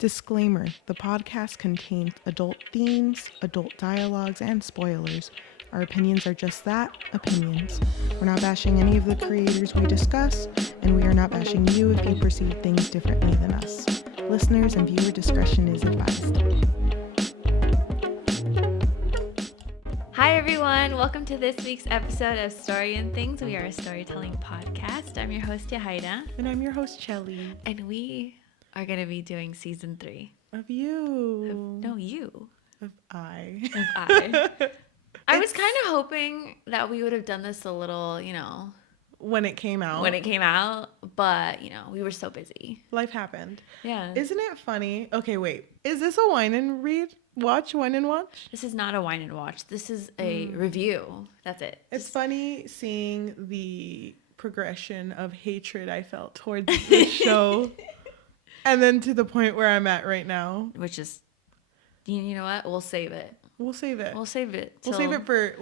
Disclaimer: the podcast contains adult themes, adult dialogues, and spoilers. Our opinions are just that, opinions. We're not bashing any of the creators we discuss, and we are not bashing you if you perceive things differently than us. Listeners and viewer discretion is advised. Hi everyone, welcome to this week's episode of Story and Things. We are a storytelling podcast. I'm your host Yajaira. And I'm your host Cheli. And we are going to be doing season 3. Of you. No, you. Of I. Of I. I was kind of hoping that we would have done this a little, When it came out. But, we were so busy. Life happened. Yeah. Isn't it funny? Okay, wait. Is this a wine and watch? This is not a wine and watch. This is a review. That's it. It's funny seeing the progression of hatred I felt towards the show. And then to the point where I'm at right now. Which is, you know what? We'll save it. We'll save it. We'll save it for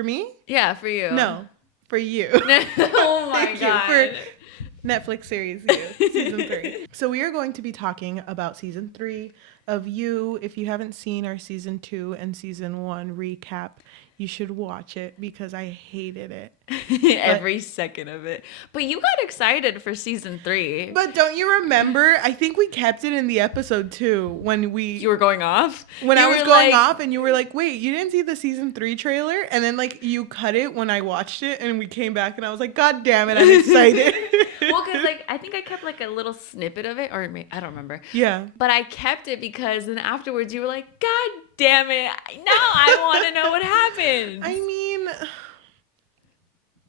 me? Yeah, for you. No, for you. Oh my God. For Netflix series You, season 3. So we are going to be talking about season 3 of You. If you haven't seen our season 2 and season 1 recap, you should watch it because I hated it. Every second of it. But you got excited for season 3. But don't you remember? I think we kept it in the episode 2 when you were going off? When I was going off and you were like, wait, you didn't see the season 3 trailer? And then you cut it when I watched it and we came back and I was like, God damn it, I'm excited. Well, because I think I kept a little snippet of it, or I don't remember. Yeah. But I kept it because then afterwards you were like, God damn it, now I want to know what happened. I mean,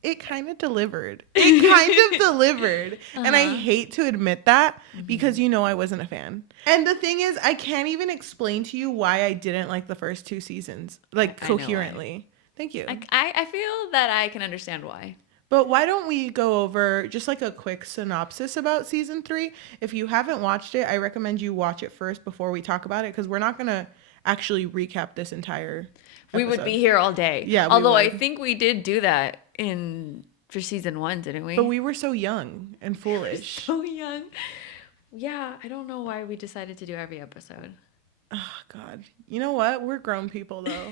it kind of delivered. And I hate to admit that because I wasn't a fan. And the thing is, I can't even explain to you why I didn't like the first 2 seasons, coherently. Thank you. I feel that I can understand why. But why don't we go over just a quick synopsis about season 3? If you haven't watched it, I recommend you watch it first before we talk about it because we're not going to actually recap this entire episode. We would be here all day. Yeah. Although I think we did do that for season 1, didn't we? But we were so young and foolish. So young. Yeah, I don't know why we decided to do every episode. Oh, God. You know what? We're grown people, though.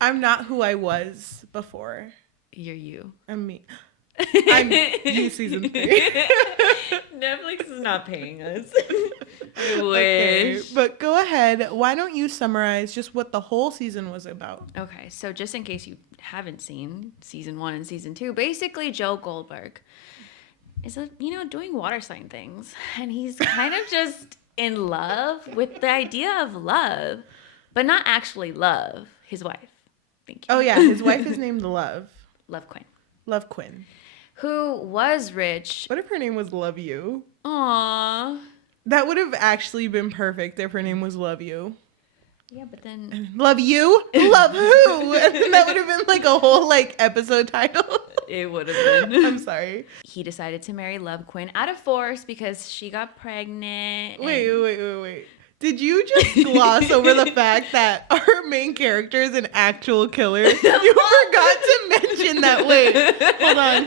I'm not who I was before. You're you. I'm me. I'm You season 3. Netflix is not paying us. I wish. Okay, but go ahead. Why don't you summarize just what the whole season was about? Okay, so just in case you haven't seen season 1 and season 2, basically Joe Goldberg is doing water sign things, and he's kind of just in love with the idea of love, but not actually love. His wife. Thank you. Oh yeah, his wife is named Love. Love Quinn. Who was rich. What if her name was Love You? Aww. That would have actually been perfect if her name was Love You. Yeah, but then... Love you? Love who? And that would have been a whole episode title. It would have been. I'm sorry. He decided to marry Love Quinn out of force because she got pregnant. Wait. Did you just gloss over the fact that our main character is an actual killer? You forgot to mention that. Wait, hold on.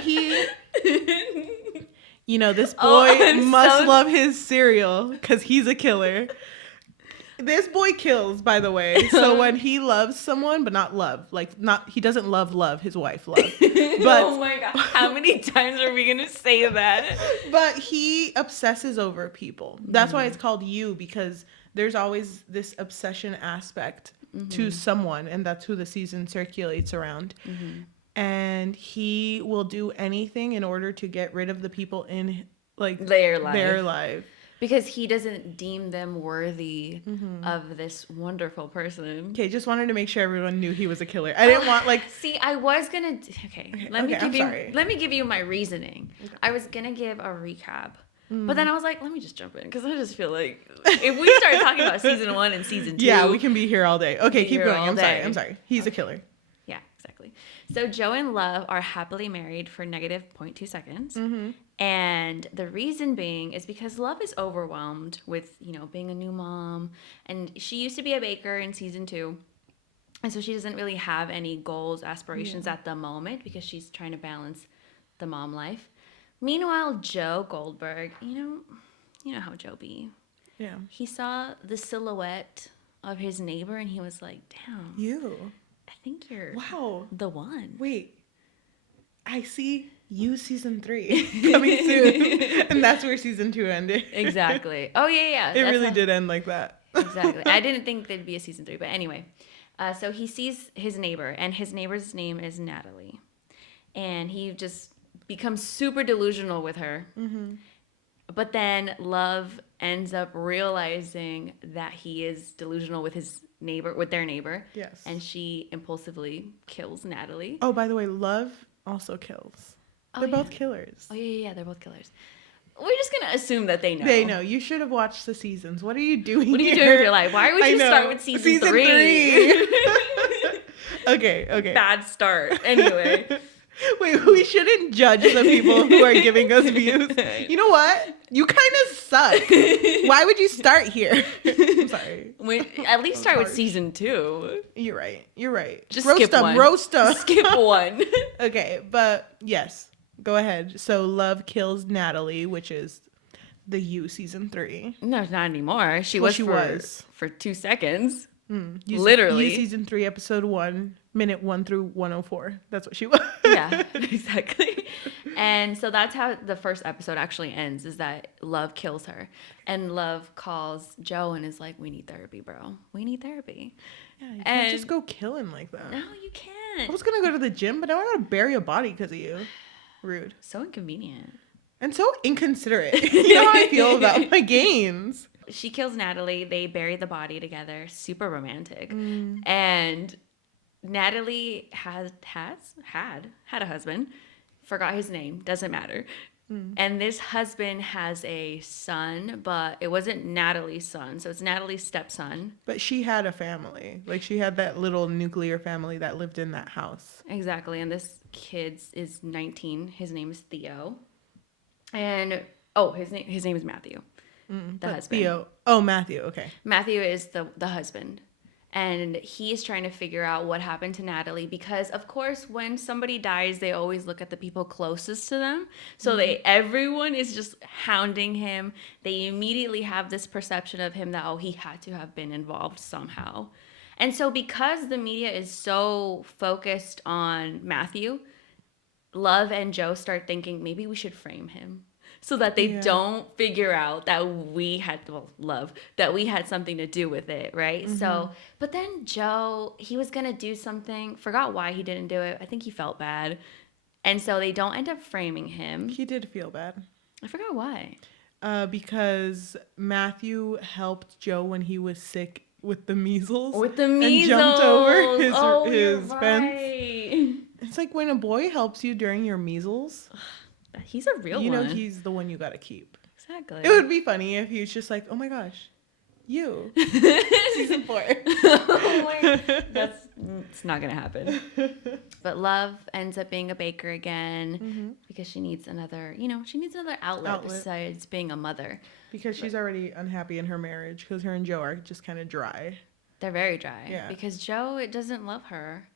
This boy must love his cereal because he's a killer. This boy kills, by the way. So when he loves someone, but not love, he doesn't love his wife, love. But, oh my God, how many times are we gonna say that? But he obsesses over people. That's why it's called You, because there's always this obsession aspect to someone, and that's who the season circulates around. And he will do anything in order to get rid of the people in their life. Because he doesn't deem them worthy of this wonderful person. Okay, just wanted to make sure everyone knew he was a killer. I didn't want See, I was gonna. Let me give you my reasoning. Okay. I was gonna give a recap, but then I was like, let me just jump in because I just feel like if we start talking about season 1 and season 2, yeah, we can be here all day. Okay, keep going. I'm sorry. He's a killer. Yeah, exactly. So Joe and Love are happily married for negative 0.2 seconds. And the reason being is because Love is overwhelmed with, being a new mom. And she used to be a baker in season 2. And so she doesn't really have any goals, aspirations at the moment because she's trying to balance the mom life. Meanwhile, Joe Goldberg, you know how Joe be. Yeah. he saw the silhouette of his neighbor and he was like, damn, You. I think you're Wow. the one. Wait. I see you season 3 coming soon. And that's where season 2 ended. Exactly. Oh, yeah. It really did end like that. Exactly. I didn't think there'd be a season 3, but anyway. So he sees his neighbor, and his neighbor's name is Natalie. And he just becomes super delusional with her. Mm-hmm. But then Love ends up realizing that he is delusional with their neighbor. Yes. And she impulsively kills Natalie. Oh, by the way, Love also kills. They're both killers. Oh, yeah. They're both killers. We're just going to assume that they know. They know. You should have watched the seasons. What are you doing What are you doing with your life? Why would you start with season 3? Okay. Bad start. Anyway. Wait, we shouldn't judge the people who are giving us views. You know what? You kind of suck. Why would you start here? I'm sorry. At least start with season 2. You're right. Just roast skip them, one. Roast them. Skip one. Okay, but yes. Go ahead. So Love kills Natalie, which is the You season 3. No, not anymore. She Well, was for 2 seconds. Literally. You season 3, episode 1, minute 1 through 104. That's what she was. Yeah, exactly. And so that's how the first episode actually ends, is that Love kills her. And Love calls Joe and is like, we need therapy, bro. We need therapy. Yeah, you can't just go killing like that. No, you can't. I was going to go to the gym, but now I got to bury a body because of you. Rude. So inconvenient. And so inconsiderate. You know how I feel about my gains. She kills Natalie. They bury the body together. Super romantic. And Natalie had a husband. Forgot his name. Doesn't matter. And this husband has a son, but it wasn't Natalie's son. So it's Natalie's stepson. But she had a family. Like, she had that little nuclear family that lived in that house. Exactly. And this kid is 19. His name is Theo. And, his name is Matthew. The husband. Theo. Oh, Matthew. Okay. Matthew is the husband. And he's trying to figure out what happened to Natalie because, of course, when somebody dies, they always look at the people closest to them. So everyone is just hounding him. They immediately have this perception of him that, he had to have been involved somehow. And so because the media is so focused on Matthew, Love and Joe start thinking maybe we should frame him. So that they don't figure out that we had, that we had something to do with it, right? So, but then Joe, he was going to do something, forgot why he didn't do it. I think he felt bad. And so they don't end up framing him. He did feel bad. I forgot why. Because Matthew helped Joe when he was sick with the measles. And jumped over his fence. Right. It's like when a boy helps you during your measles. He's a real one. You know he's the one you gotta keep. Exactly. It would be funny if he was just like, oh my gosh, you. Season 4. It's not gonna happen. But Love ends up being a baker again because she needs another outlet besides being a mother. Because she's already unhappy in her marriage because her and Joe are just kind of dry. They're very dry. Yeah. Because Joe doesn't love her.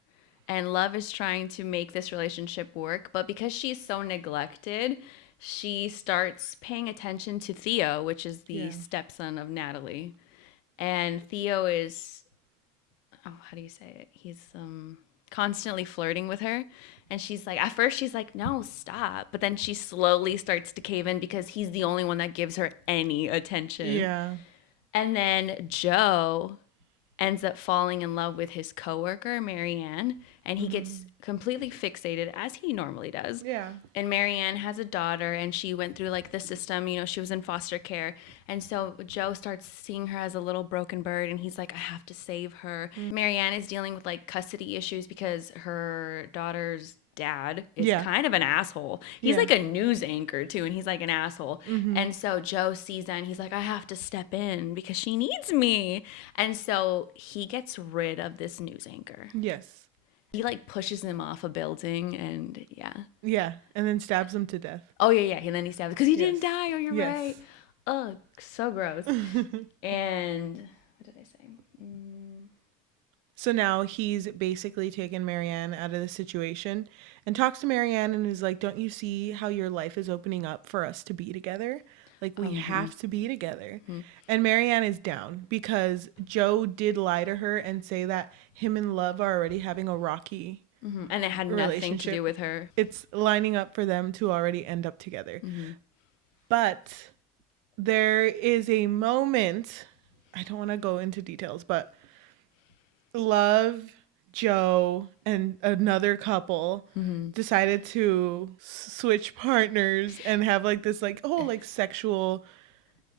And Love is trying to make this relationship work. But because she's so neglected, she starts paying attention to Theo, which is the stepson of Natalie. And Theo is, how do you say it? He's constantly flirting with her. And she's like, at first she's like, no, stop. But then she slowly starts to cave in because he's the only one that gives her any attention. Yeah. And then Joe ends up falling in love with his coworker, Marianne, and he gets completely fixated, as he normally does. Yeah. And Marianne has a daughter, and she went through, the system, she was in foster care. And so Joe starts seeing her as a little broken bird, and he's like, I have to save her. Marianne is dealing with, custody issues because her daughter's dad is kind of an asshole. He's like a news anchor too, and he's like an asshole. And so Joe sees that and he's like, I have to step in because she needs me. And so he gets rid of this news anchor. Yes. He pushes him off a building and Yeah, and then stabs him to death. Oh yeah. And then he stabs because he didn't die. Oh, you're right. Ugh, so gross. And what did I say? So now he's basically taken Marianne out of the situation and talks to Marianne and is like, don't you see how your life is opening up for us to be together? Like, we have to be together. And Marianne is down because Joe did lie to her and say that him and Love are already having a rocky And it had nothing to do with her. It's lining up for them to already end up together. But there is a moment, I don't want to go into details, but Love, Joe, and another couple decided to switch partners and have like this like whole like sexual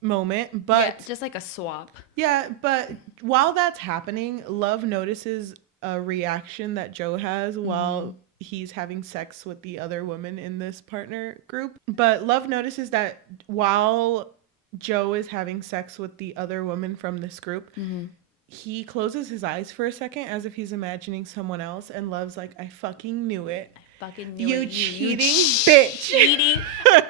moment. But just like a swap. yeah, but while that's happening, Love notices a reaction that Joe has while he's having sex with the other woman in this partner group. But Love notices that while Joe is having sex with the other woman from this group, he closes his eyes for a second as if he's imagining someone else, and Love's like, I fucking knew it. Fucking knew You it. cheating bitch. Cheating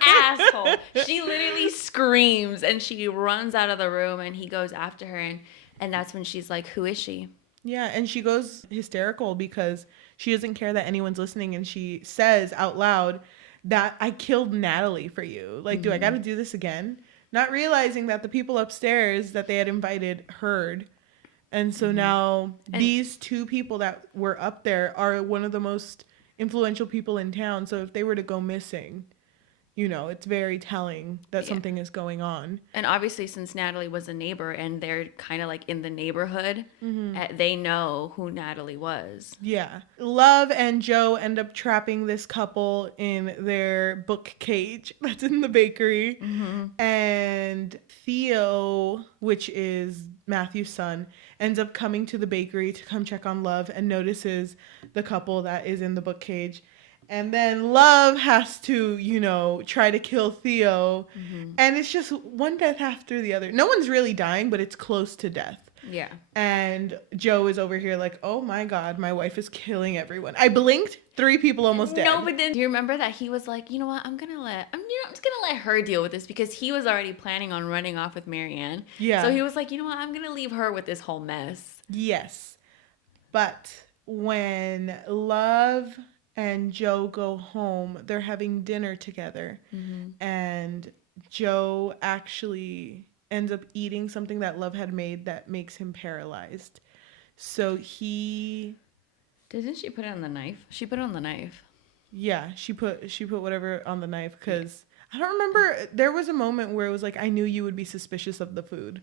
asshole. She literally screams and she runs out of the room and he goes after her and that's when she's like, who is she? Yeah, and she goes hysterical because she doesn't care that anyone's listening, and she says out loud that I killed Natalie for you. Like, do I got to do this again? Not realizing that the people upstairs that they had invited heard. And so now these two people that were up there are one of the most influential people in town. So if they were to go missing, you know, it's very telling that something is going on. And obviously, since Natalie was a neighbor and they're kind of like in the neighborhood, they know who Natalie was. Yeah. Love and Joe end up trapping this couple in their book cage that's in the bakery. And Theo, which is Matthew's son, ends up coming to the bakery to come check on Love and notices the couple that is in the book cage. And then Love has to, you know, try to kill Theo. And it's just one death after the other. No one's really dying, but it's close to death. Yeah. And Joe is over here like, oh my God, my wife is killing everyone. I blinked, 3 people almost dead. No, but then do you remember that he was like, you know what, I'm just gonna let her deal with this because he was already planning on running off with Marianne. Yeah. So he was like, you know what, I'm gonna leave her with this whole mess. Yes. But when Love and Joe go home, they're having dinner together. And Joe actually ends up eating something that Love had made that makes him paralyzed. So he... Didn't she put it on the knife? She put it on the knife. Yeah, she put whatever on the knife because I don't remember. There was a moment where it was like, I knew you would be suspicious of the food.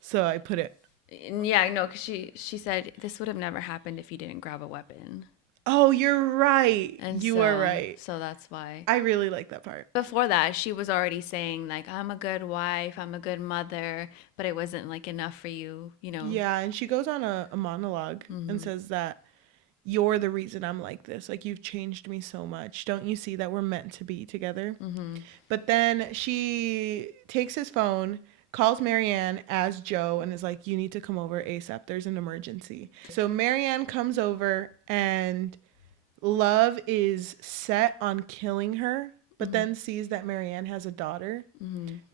So I put it. Yeah, no, because she said this would have never happened if you didn't grab a weapon. Oh, you're right. And you are right. So that's why. I really like that part. Before that, she was already saying, like, I'm a good wife, I'm a good mother, but it wasn't, like, enough for you, you know. Yeah, and she goes on a monologue and says that you're the reason I'm like this. Like, you've changed me so much. Don't you see that we're meant to be together? But then she takes his phone, calls Marianne as Joe, and is like, you need to come over ASAP. There's an emergency. So Marianne comes over, and Love is set on killing her, but then sees that Marianne has a daughter.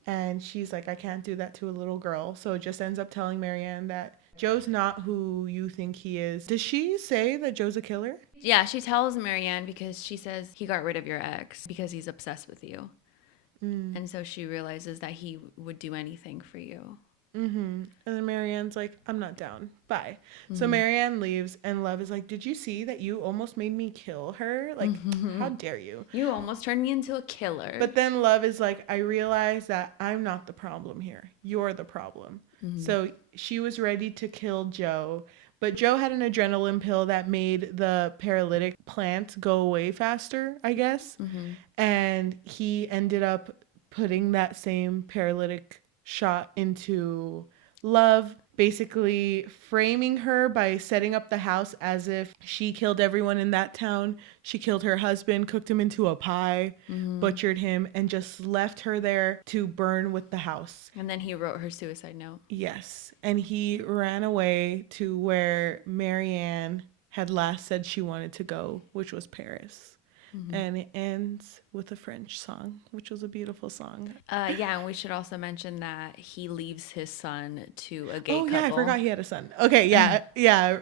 And she's like, I can't do that to a little girl. So it just ends up telling Marianne that Joe's not who you think he is. Does she say that Joe's a killer? Yeah, she tells Marianne because she says he got rid of your ex because he's obsessed with you. And so she realizes that he would do anything for you. And then Marianne's like, I'm not down. Bye. So Marianne leaves, and Love is like, did you see that you almost made me kill her? Like, how dare you? You almost turned me into a killer. But then Love is like, I realize that I'm not the problem here. You're the problem. So she was ready to kill Joe, but Joe had an adrenaline pill that made the paralytic plant go away faster, I guess. And he ended up putting that same paralytic shot into Love, basically framing her by setting up the house as if she killed everyone in that town. She killed her husband, cooked him into a pie, butchered him, and just left her there to burn with the house. And then he wrote her suicide note. Yes. And he ran away to where Marianne had last said she wanted to go, which was Paris. and it ends with a French song, which was a beautiful song. Yeah, and we should also mention that he leaves his son to a gay Oh couple. yeah, I forgot he had a son. Okay, yeah.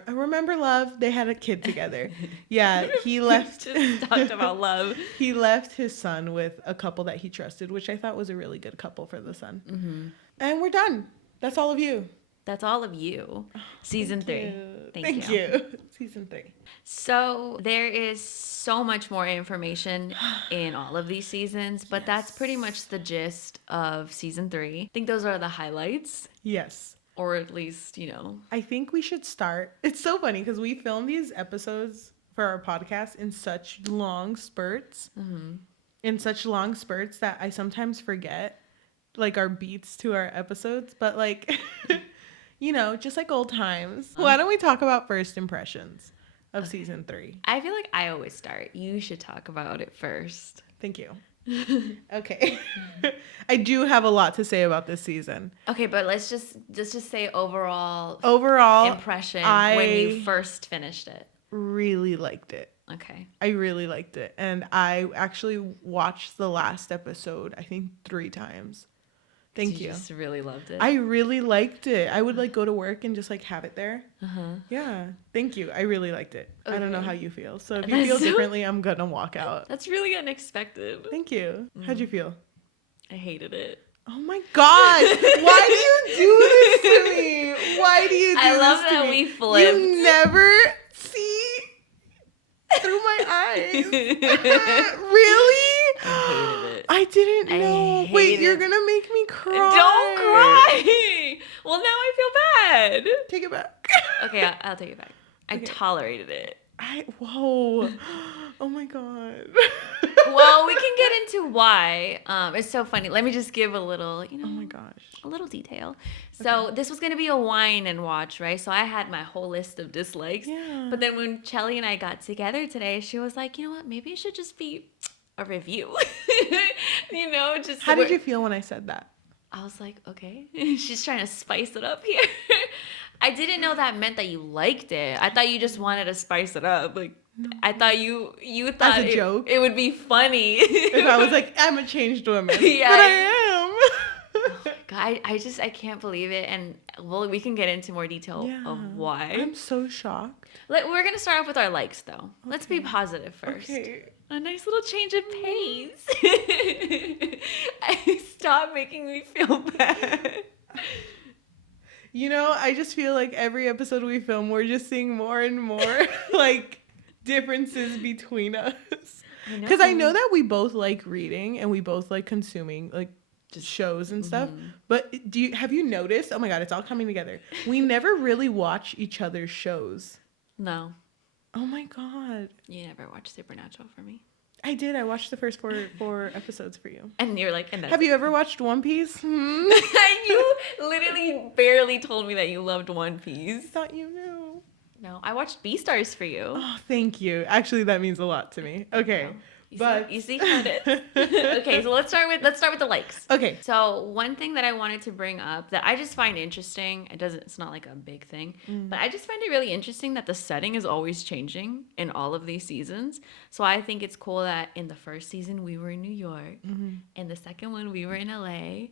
I remember Love. They had a kid together. Yeah, he left. Just talked about love. He left his son with a couple that he trusted, which I thought was a really good couple for the son. Mm-hmm. And we're done. That's all of you. That's all of you. Season 3. Thank you. Season 3. So there is so much more information in all of these seasons, but that's pretty much the gist of season 3. I think those are the highlights, Yes. or at least, you know. I think we should start. It's so funny because we film these episodes for our podcast in such long spurts. Mm-hmm. In such long spurts that I sometimes forget like our beats to our episodes, but like you know, just like old times. Why don't we talk about first impressions of season 3? I feel like I always start. You should talk about it first. Thank you. Okay. I do have a lot to say about this season. Okay, but let's just say overall impression when you first finished it. Really liked it. Okay. I really liked it. And I actually watched the last episode, I think 3 times. Thank you. You just really loved it. I really liked it. I would like go to work and just like have it there. Uh-huh. Yeah. Thank you. I really liked it. Okay. I don't know how you feel. So if you feel differently, I'm going to walk out. That's really unexpected. Thank you. How'd you feel? I hated it. Oh my God. Why do you do this to me? Why do you do this to me? I love that we flipped. You never see through my eyes. Really? I hated it. I didn't know. hate Wait, it. you're gonna make me cry. Don't cry. Well, now I feel bad. Take it back. Okay, I'll take it back. I Okay. tolerated it. Whoa. Oh my God. Well, we can get into why. It's so funny. Let me just give a little, Oh my gosh. a little detail. So this was gonna be a wine and watch, right? So I had my whole list of dislikes. Yeah. But then when Cheli and I got together today, she was like, you know what? Maybe it should just be a review. Just How did you feel when I said that? I was like, okay. She's trying to spice it up here. I didn't know that meant that you liked it. I thought you just wanted to spice it up. Like, no. I thought you thought As a joke? It would be funny. If I was like, I'm a changed woman. Yeah. But I am. God, I can't believe it. And we can get into more detail of why. I'm so shocked. We're going to start off with our likes, though. Okay. Let's be positive first. Okay. A nice little change of pace. Stop making me feel bad. You know, I just feel like every episode we film, we're just seeing more and more like differences between us. Because I know that we both like reading and we both like consuming like just shows and stuff. But have you noticed? Oh my God, it's all coming together. We never really watch each other's shows. No. Oh my God. You never watched Supernatural for me. I did. I watched the first four episodes for you. And you're like, have you ever watched One Piece? You literally barely told me that you loved One Piece. I thought you knew. No, I watched Beastars for you. Oh, thank you. Actually, that means a lot to me. Okay. You see how it is? Okay, so let's start with the likes. Okay. So one thing that I wanted to bring up that I just find interesting, it's not like a big thing, but I just find it really interesting that the setting is always changing in all of these seasons. So I think it's cool that in the first season we were in New York, in the second one we were in LA,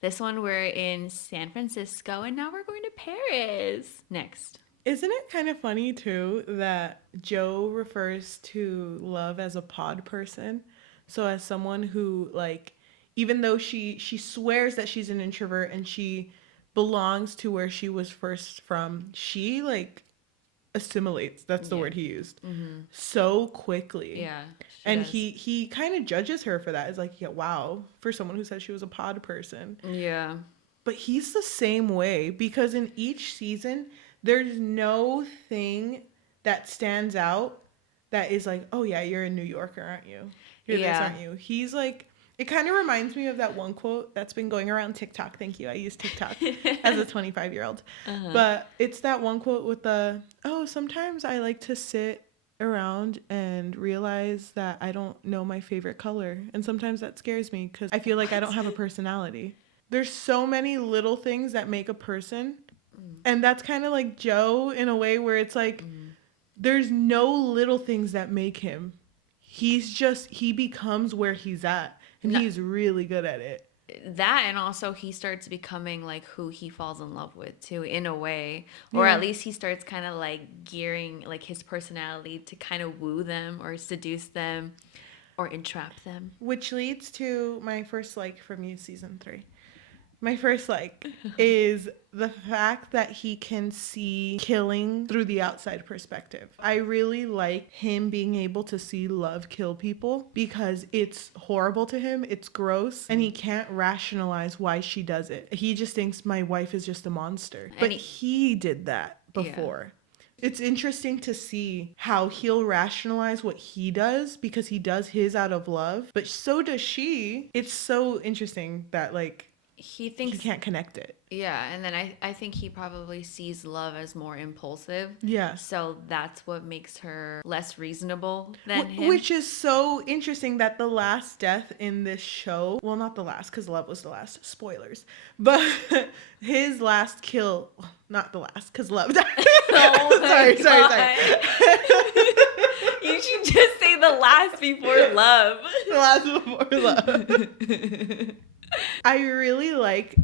this one we're in San Francisco, and now we're going to Paris next. Isn't it kind of funny, too, that Joe refers to Love as a pod person? So as someone who, like, even though she swears that she's an introvert and she belongs to where she was first from, she, like, assimilates. That's the word he used. So quickly. Yeah. And he kind of judges her for that. It's like, yeah, wow, for someone who said she was a pod person. Yeah. But he's the same way because in each season, there's no thing that stands out that is like, oh yeah, you're a New Yorker, aren't you? You're this, aren't you? He's like, it kind of reminds me of that one quote that's been going around TikTok. Thank you. I use TikTok as a 25-year-old. But it's that one quote with sometimes I like to sit around and realize that I don't know my favorite color. And sometimes that scares me because I feel like I don't have a personality. There's so many little things that make a person. And that's kind of like Joe in a way where it's like, there's no little things that make him. he becomes where he's at, and No, he's really good at it. that, and also he starts becoming like who he falls in love with too, in a way, or Yeah. at least he starts kind of like gearing like his personality to kind of woo them or seduce them or entrap them. Which leads to my first like from you, season 3. My first like is the fact that he can see killing through the outside perspective. I really like him being able to see love kill people because it's horrible to him, it's gross, and he can't rationalize why she does it. He just thinks my wife is just a monster. But he did that before. Yeah. It's interesting to see how he'll rationalize what he does because he does his out of love, but so does she. It's so interesting that like he thinks he can't connect it. Yeah, and then I think he probably sees love as more impulsive. Yeah. So that's what makes her less reasonable than him. Which is so interesting that the last death in this show, well, not the last, because love was the last, spoilers, but his last kill, not the last, because love died. Oh sorry. You should just say the last before love. The last before love. I really like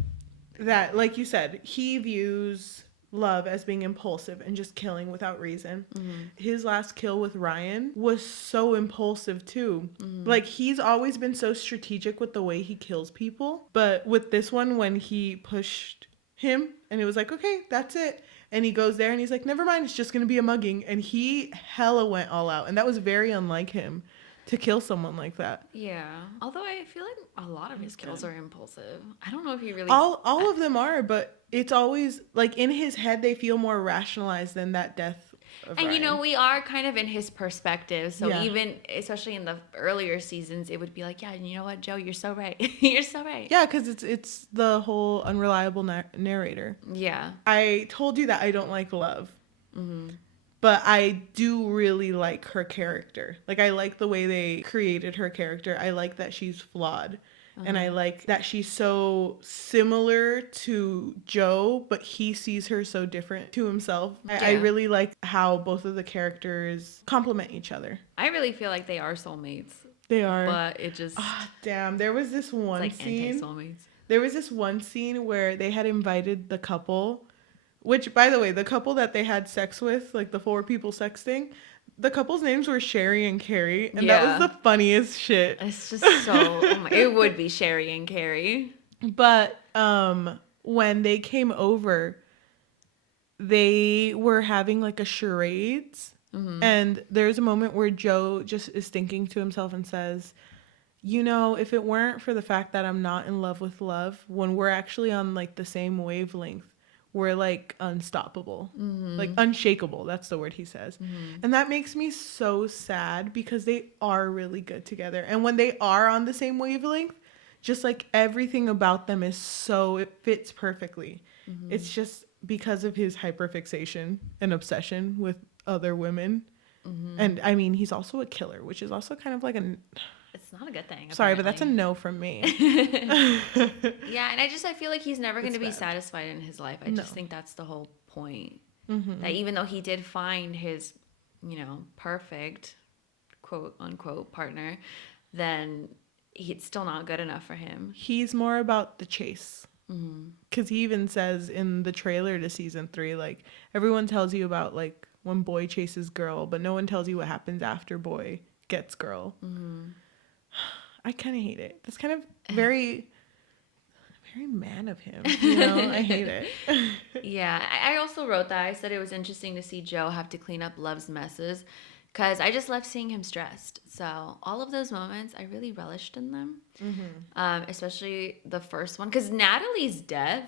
that, like you said, he views love as being impulsive and just killing without reason. Mm-hmm. His last kill with Ryan was so impulsive too. Mm-hmm. Like, he's always been so strategic with the way he kills people, but with this one, when he pushed him and it was like, okay, that's it, and he goes there and he's like, never mind, it's just gonna be a mugging, and he hella went all out, and that was very unlike him to kill someone like that. Yeah. Although I feel like a lot of his kills are impulsive. I don't know if he really... All of them are, but it's always, like, in his head, they feel more rationalized than that death of And, Ryan. you know, we are kind of in his perspective. So Yeah. even, especially in the earlier seasons, it would be like, yeah, you know what, Joe, you're so right. You're so right. Yeah, because it's the whole unreliable narrator. Yeah. I told you that I don't like Love. Mm-hmm. But I do really like her character. Like, I like the way they created her character. I like that she's flawed. Uh-huh. And I like that she's so similar to Joe, but he sees her so different to himself. Yeah. I really like how both of the characters complement each other. I really feel like they are soulmates. They are. But it just... damn. There was this one scene. Anti-soulmates. There was this one scene where they had invited the couple... Which, by the way, the couple that they had sex with, like the 4 people sexting, the couple's names were Sherry and Carrie, and that was the funniest shit. It's just so... it would be Sherry and Carrie. But when they came over, they were having like a charades, and there's a moment where Joe just is thinking to himself and says, you know, if it weren't for the fact that I'm not in love with love, when we're actually on like the same wavelength, we're like unstoppable, like unshakable. That's the word he says. And that makes me so sad because they are really good together. And when they are on the same wavelength, just like everything about them is so, it fits perfectly. It's just because of his hyperfixation and obsession with other women. And I mean, he's also a killer, which is also kind of like it's not a good thing. Sorry, but that's a no from me. Yeah, and I feel like he's never going to be satisfied in his life. I just think that's the whole point. That even though he did find his, you know, perfect, quote unquote, partner, then it's still not good enough for him. He's more about the chase. Because he even says in the trailer to season 3, like, everyone tells you about, like, when boy chases girl, but no one tells you what happens after boy gets girl. I kind of hate it. That's kind of very man of him. You know, I hate it. Yeah, I also wrote that. I said it was interesting to see Joe have to clean up Love's messes because I just love seeing him stressed. So all of those moments, I really relished in them, especially the first one. Because Natalie's death,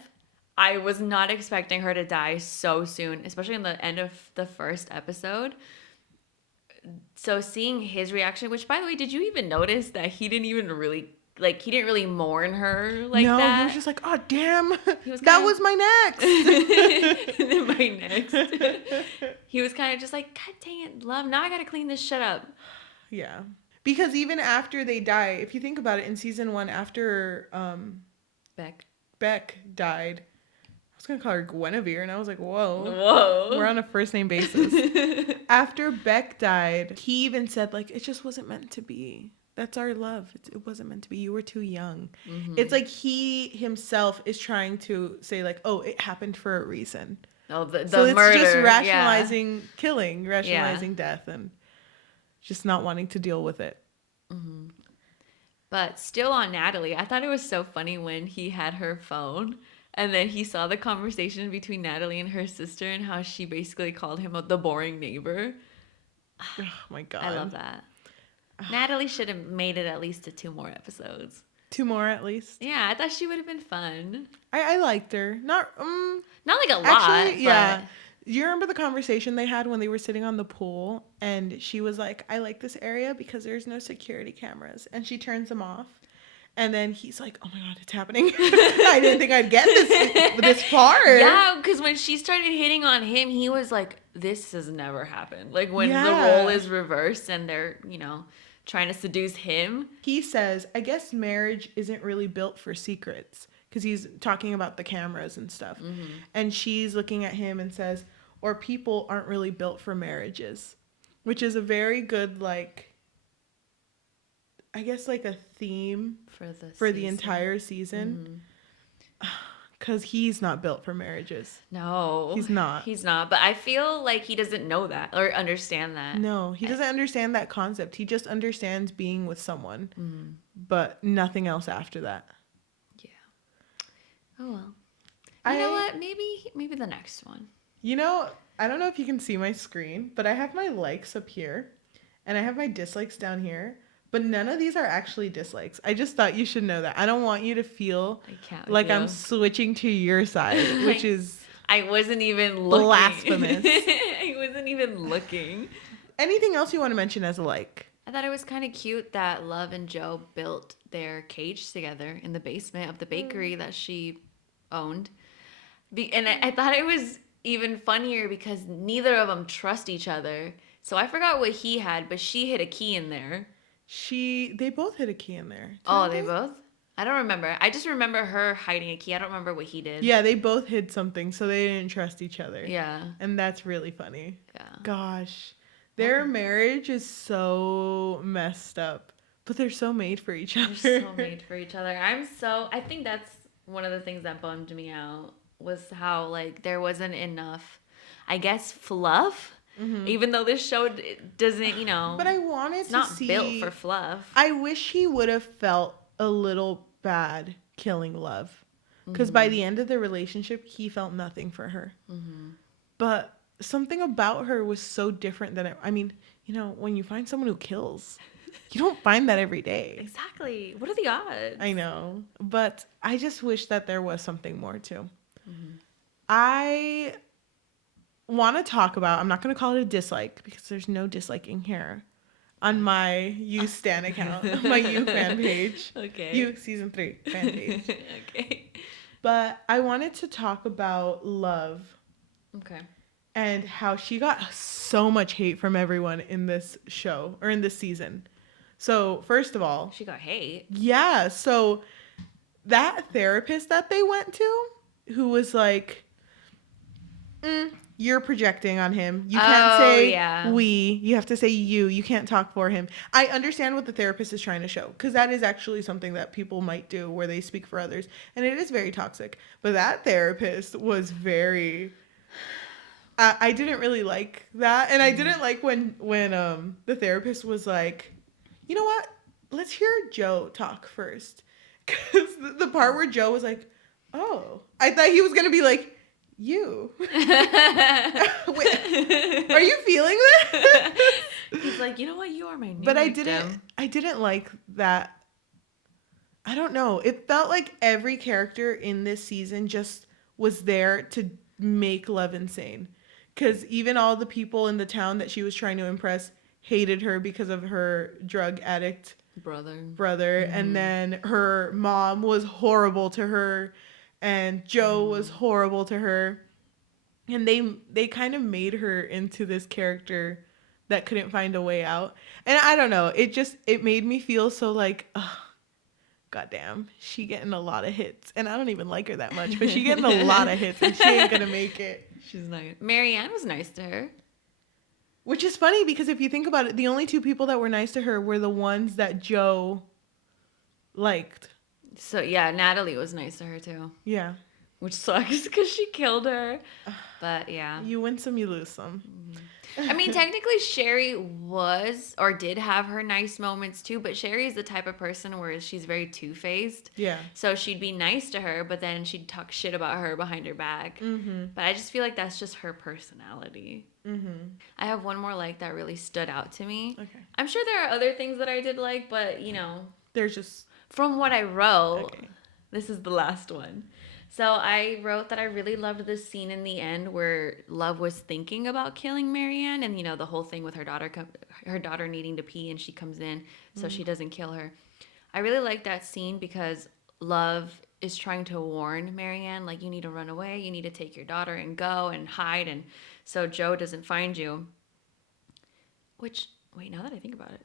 I was not expecting her to die so soon, especially in the end of the first episode. So seeing his reaction, which by the way, did you even notice that he didn't even really he didn't really mourn her like that? No, he was just like, oh damn, that was my next. My next. He was kind of just like, God dang it, Love, now I gotta clean this shit up. Yeah, because even after they die, if you think about it, in season 1, after Beck died, I was was going to call her Guinevere. And I was like, whoa. We're Whoa. on a first name basis. After Beck died, he even said, like, it just wasn't meant to be. That's our love. It wasn't meant to be. You were too young. Mm-hmm. It's like he himself is trying to say, like, oh, it happened for a reason. Oh, the So murder. it's just rationalizing killing, rationalizing Yeah. death, and just not wanting to deal with it. Mm-hmm. But still on Natalie, I thought it was so funny when he had her phone and then he saw the conversation between Natalie and her sister and how she basically called him the boring neighbor. Oh my God. I love that. Natalie should have made it at least to 2 more episodes. 2 more at least. Yeah, I thought she would have been fun. I liked her. Not like a lot. actually, yeah. But... You remember the conversation they had when they were sitting on the pool and she was like, I like this area because there's no security cameras, and she turns them off. And then he's like, oh my God, it's happening. I didn't think I'd get this far. Yeah, because when she started hitting on him, he was like, this has never happened. Like when the Yeah. role is reversed and they're, trying to seduce him. He says, I guess marriage isn't really built for secrets, because he's talking about the cameras and stuff. Mm-hmm. And she's looking at him and says, or people aren't really built for marriages, which is a very good, like, I guess, like a theme for the entire season. Because he's not built for marriages. No. He's not. He's not. But I feel like he doesn't know that or understand that. No, he doesn't understand that concept. He just understands being with someone, but nothing else after that. Yeah. Oh, well. You know what? Maybe the next one. You know, I don't know if you can see my screen, but I have my likes up here, and I have my dislikes down here. But none of these are actually dislikes. I just thought you should know that. I don't want you to feel like I'm switching to your side, which is I wasn't even looking. Blasphemous. I wasn't even looking. Anything else you want to mention as a like? I thought it was kind of cute that Love and Joe built their cage together in the basement of the bakery that she owned. And I thought it was even funnier because neither of them trust each other. So I forgot what he had, but she hid a key in there. They both hid a key in there. Oh, they both? I don't remember. I just remember her hiding a key. I don't remember what he did. Yeah, they both hid something, so they didn't trust each other. Yeah. And that's really funny. Yeah. Gosh. Their marriage is so messed up, but they're so made for each other. They're so made for each other. I think that's one of the things that bummed me out was how, like, there wasn't enough, I guess, fluff. Mm-hmm. Even though this show doesn't, But I wanted it's to not see... built for fluff. I wish he would have felt a little bad killing Love. Because by the end of the relationship, he felt nothing for her. Mm-hmm. But something about her was so different than... when you find someone who kills, you don't find that every day. Exactly. What are the odds? I know. But I just wish that there was something more, too. Mm-hmm. I want to talk about, I'm not going to call it a dislike because there's no disliking here, on my You Stan account, my You fan page. Okay. You season 3 fan page. Okay. But I wanted to talk about Love. Okay. And how she got so much hate from everyone in this show, or in this season. So, first of all... She got hate? Yeah. So, that therapist that they went to, who was like, you're projecting on him. You can't say we. You have to say you. You can't talk for him. I understand what the therapist is trying to show, because that is actually something that people might do where they speak for others. And it is very toxic. But that therapist was very... I didn't really like that. And I didn't like when the therapist was like, you know what? Let's hear Joe talk first. Because the part where Joe was like, oh. I thought he was going to be like, you. Wait, are you feeling this? He's like, you know what? You are my new But I victim. didn't like that. I don't know. It felt like every character in this season just was there to make Love insane. Because even all the people in the town that she was trying to impress hated her because of her drug addict brother. Mm-hmm. And then her mom was horrible to her. And Joe was horrible to her. And they kind of made her into this character that couldn't find a way out. And I don't know. It made me feel so like, goddamn, she getting a lot of hits. And I don't even like her that much, but she getting a lot of hits and she ain't gonna make it. She's nice. Marianne was nice to her. Which is funny because if you think about it, the only two people that were nice to her were the ones that Joe liked. So, yeah, Natalie was nice to her, too. Yeah. Which sucks because she killed her. But, yeah. You win some, you lose some. I mean, technically, Sherry was or did have her nice moments, too. But Sherry is the type of person where she's very two-faced. Yeah. So she'd be nice to her, but then she'd talk shit about her behind her back. Mm-hmm. But I just feel like that's just her personality. Mm-hmm. I have one more like that really stood out to me. Okay. I'm sure there are other things that I did like, but, you know, There's just... from what I wrote, Okay. this is the last one. So I wrote that I really loved this scene in the end where Love was thinking about killing Marianne, and you know the whole thing with her daughter needing to pee, and she comes in so she doesn't kill her. I really like that scene because Love is trying to warn Marianne, like, you need to run away, you need to take your daughter and go and hide, and so Joe doesn't find you. Which, wait, now that I think about it,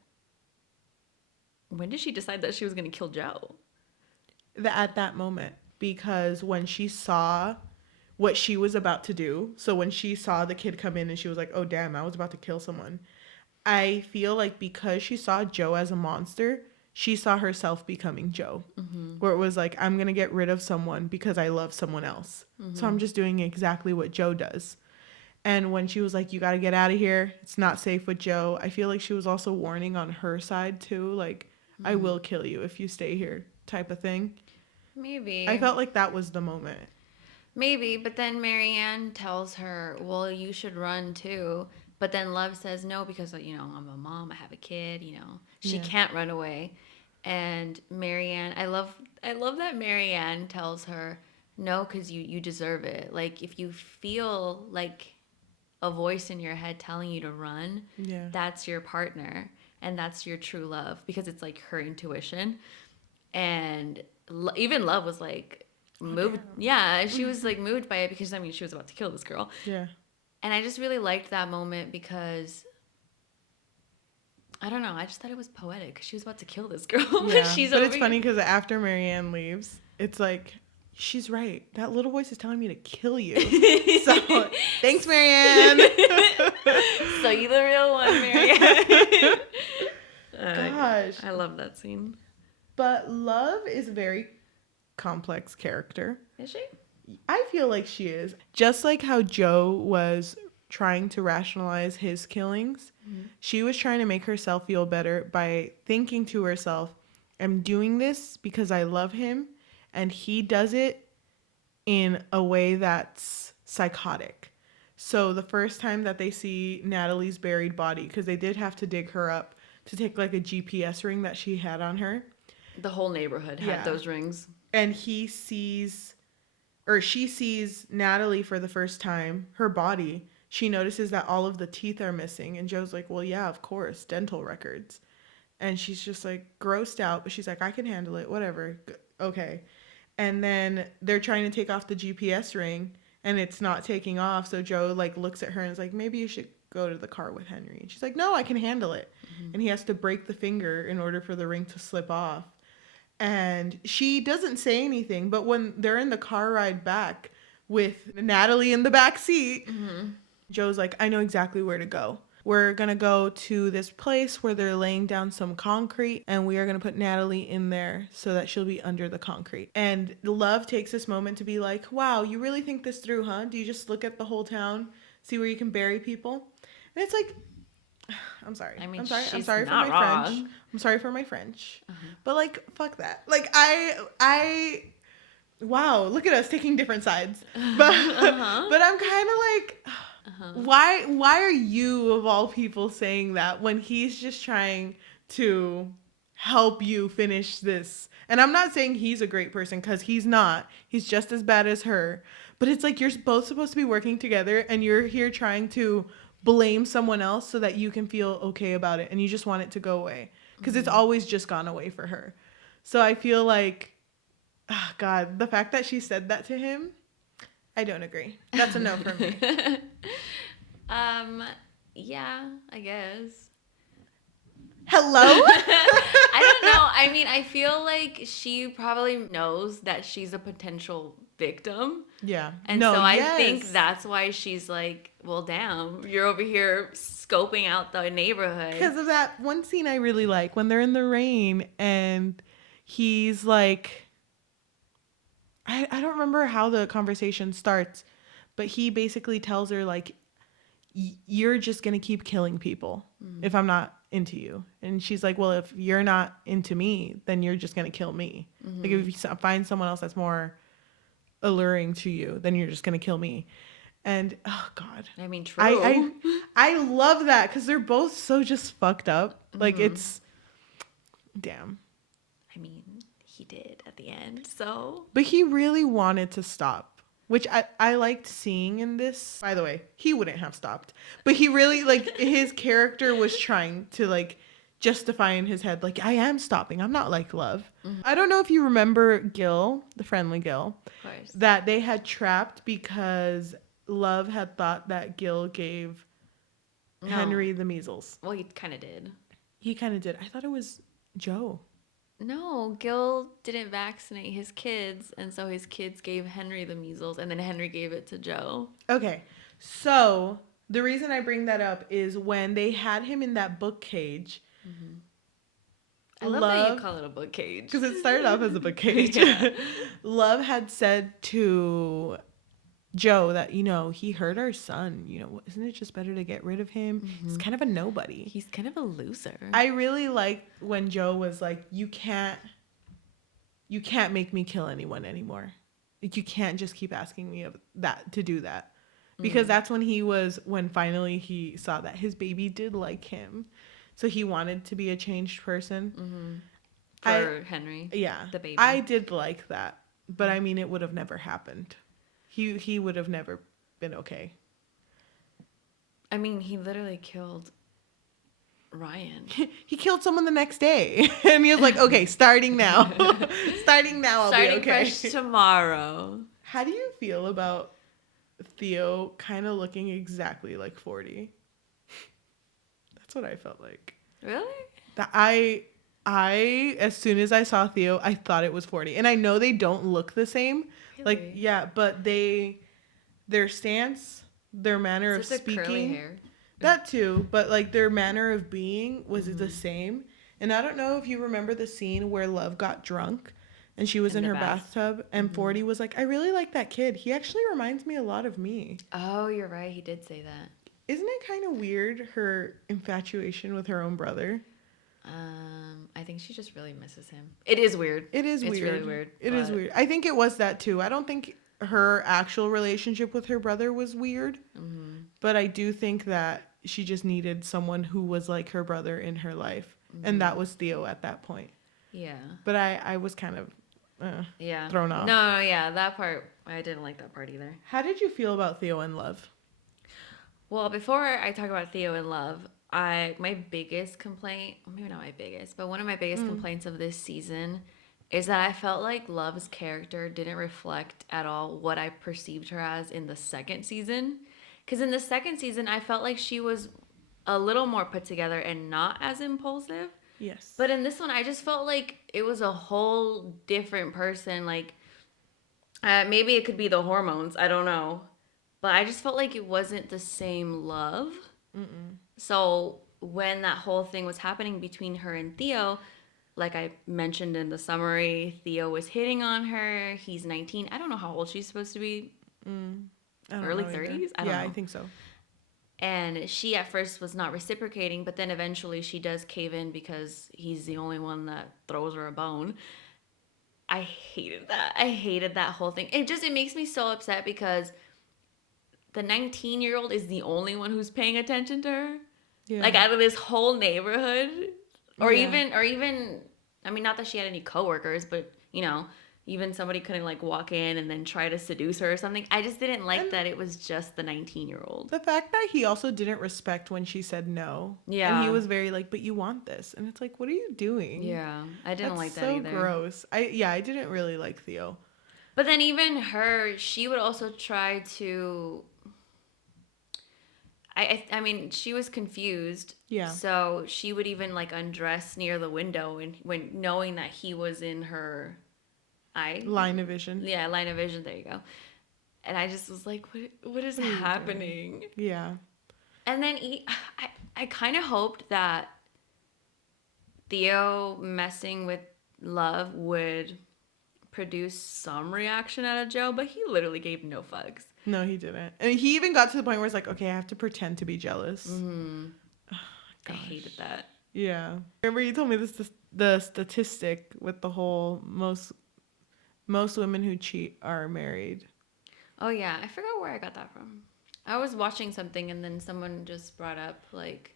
when did she decide that she was going to kill Joe? At that moment. Because when she saw what she was about to do, so when she saw the kid come in and she was like, oh, damn, I was about to kill someone. I feel like because she saw Joe as a monster, she saw herself becoming Joe. Mm-hmm. Where it was like, I'm going to get rid of someone because I love someone else. Mm-hmm. So I'm just doing exactly what Joe does. And when she was like, you got to get out of here, it's not safe with Joe, I feel like she was also warning on her side too. Like, I will kill you if you stay here type of thing. Maybe. I felt like that was the moment. Maybe, but then Marianne tells her, well, you should run too. But then Love says no because, you know, I'm a mom, I have a kid, you know. She can't run away. And Marianne, I love that Marianne tells her, no, because you deserve it. Like, if you feel like a voice in your head telling you to run, that's your partner. And that's your true love because it's like her intuition. And even Love was like moved. Yeah, she was like moved by it because, I mean, she was about to kill this girl. Yeah. And I just really liked that moment because, I don't know, I just thought it was poetic because she was about to kill this girl. Yeah. She's but it's funny because after Marianne leaves, it's like, she's right. That little voice is telling me to kill you. So, thanks, Marianne. So you the real one, Marianne. Gosh. I love that scene. But Love is a very complex character. Is she? I feel like she is. Just like how Joe was trying to rationalize his killings, she was trying to make herself feel better by thinking to herself, I'm doing this because I love him, and he does it in a way that's psychotic. So the first time that they see Natalie's buried body, because they did have to dig her up to take like a GPS ring that she had on her. The whole neighborhood had those rings. And she sees Natalie for the first time, her body. She notices that all of the teeth are missing. And Joe's like, well, yeah, of course, dental records. And she's just like grossed out, but she's like, I can handle it, whatever. Okay. And then they're trying to take off the GPS ring and it's not taking off. So Joe like looks at her and is like, maybe you should go to the car with Henry. And she's like, no, I can handle it. Mm-hmm. And he has to break the finger in order for the ring to slip off. And she doesn't say anything, but when they're in the car ride back with Natalie in the back seat, Joe's like, I know exactly where to go. We're going to go to this place where they're laying down some concrete, and we are going to put Natalie in there so that she'll be under the concrete. And Love takes this moment to be like, wow, you really think this through, huh? Do you just look at the whole town, see where you can bury people? And it's like, I'm sorry. I mean, I'm sorry for my French. I'm sorry for my French. But like, fuck that. Like, wow, look at us taking different sides. But I'm kind of like, why are you of all people saying that when he's just trying to help you finish this? And I'm not saying he's a great person, because he's not. He's just as bad as her. But it's like, you're both supposed to be working together and you're here trying to blame someone else so that you can feel okay about it, and you just want it to go away because it's always just gone away for her. So I feel like, oh God, the fact that she said that to him, I don't agree. That's a no for me. Yeah, I guess. Hello? I don't know. I mean, I feel like she probably knows that she's a potential victim. Yeah. And No, so I think yes. that's why she's like, well, damn, you're over here scoping out the neighborhood. Because of that one scene I really like when they're in the rain and he's like, I don't remember how the conversation starts, but he basically tells her, like, you're just going to keep killing people if I'm not into you. And she's like, well, if you're not into me, then you're just going to kill me. Like, if you find someone else that's more alluring to you, then you're just going to kill me. And oh god, I mean, true. I love that because they're both so just fucked up. Like, it's damn. I mean, he did at the end, so. But he really wanted to stop, which I liked seeing in this. By the way, he wouldn't have stopped, but he really, like, his character was trying to, like, justify in his head, like, I am stopping. I'm not like Love. I don't know if you remember Gil, the friendly Gil, Of course. that they had trapped because Love had thought that Gil gave Henry the measles. Well, he kind of did. He kind of did. I thought it was Joe. No, Gil didn't vaccinate his kids, and so his kids gave Henry the measles, and then Henry gave it to Joe. Okay, so the reason I bring that up is when they had him in that book cage. I love that you call it a book cage. Because it started off as a book cage. Yeah. Love had said to Joe that, he hurt our son. Isn't it just better to get rid of him? He's kind of a nobody. He's kind of a loser. I really like when Joe was like, you can't make me kill anyone anymore. Like, you can't just keep asking me to do that. Because that's when finally he saw that his baby did like him. So he wanted to be a changed person. For Henry. Yeah. The baby. I did like that. But I mean, it would have never happened. He would have never been okay. I mean, he literally killed Ryan. He killed someone the next day. And he was like, okay, starting now. Starting now, I'll Starting be okay. fresh tomorrow. How do you feel about Theo kind of looking exactly like 40? That's what I felt like. Really? That I as soon as I saw Theo, I thought it was 40. And I know they don't look the same. Really? Like, yeah, but their stance, their manner of It's just speaking, the curly hair. that too, but like their manner of being was the same. And I don't know if you remember the scene where Love got drunk and she was in her bathtub and 40 was like, I really like that kid. He actually reminds me a lot of me. Oh, you're right. He did say that. Isn't it kind of weird, her infatuation with her own brother? I think she just really misses him. It is weird. It's weird. Really weird. It is weird. I think it was that too. I don't think her actual relationship with her brother was weird, but I do think that she just needed someone who was like her brother in her life, and that was Theo at that point. Yeah. But I was kind of thrown off. No, yeah, that part, I didn't like that part either. How did you feel about Theo and Love? Well, before I talk about Theo and Love, my biggest complaint, maybe not my biggest, but one of my biggest complaints of this season is that I felt like Love's character didn't reflect at all what I perceived her as in the second season. Because in the second season, I felt like she was a little more put together and not as impulsive. Yes. But in this one, I just felt like it was a whole different person. Like, maybe it could be the hormones. I don't know. But I just felt like it wasn't the same Love. So when that whole thing was happening between her and Theo, like I mentioned in the summary, Theo was hitting on her. He's 19. I don't know how old she's supposed to be. Early 30s? I don't know. I think so. And she at first was not reciprocating, but then eventually she does cave in because he's the only one that throws her a bone. I hated that. I hated that whole thing. It makes me so upset because the 19-year-old is the only one who's paying attention to her. Yeah. Like, out of this whole neighborhood. Or even, I mean, not that she had any coworkers, but, even somebody couldn't, like, walk in and then try to seduce her or something. I just didn't like that it was just the 19-year-old. The fact that he also didn't respect when she said no. Yeah. And he was very like, but you want this. And it's like, what are you doing? Yeah. I didn't like that either. That's so gross. I didn't really like Theo. But then even her, she would also try to... I mean, she was confused. Yeah. So she would even like undress near the window and when knowing that he was in her eye. Line of vision. Yeah, line of vision. There you go. And I just was like, what is happening? Yeah. And then I kind of hoped that Theo messing with Love would produce some reaction out of Joe, but he literally gave no fucks. No, he didn't. And he even got to the point where it's like, okay, I have to pretend to be jealous. Mm-hmm. I hated that. Yeah. Remember you told me the statistic with the whole most women who cheat are married. Oh yeah, I forgot where I got that from. I was watching something and then someone just brought up like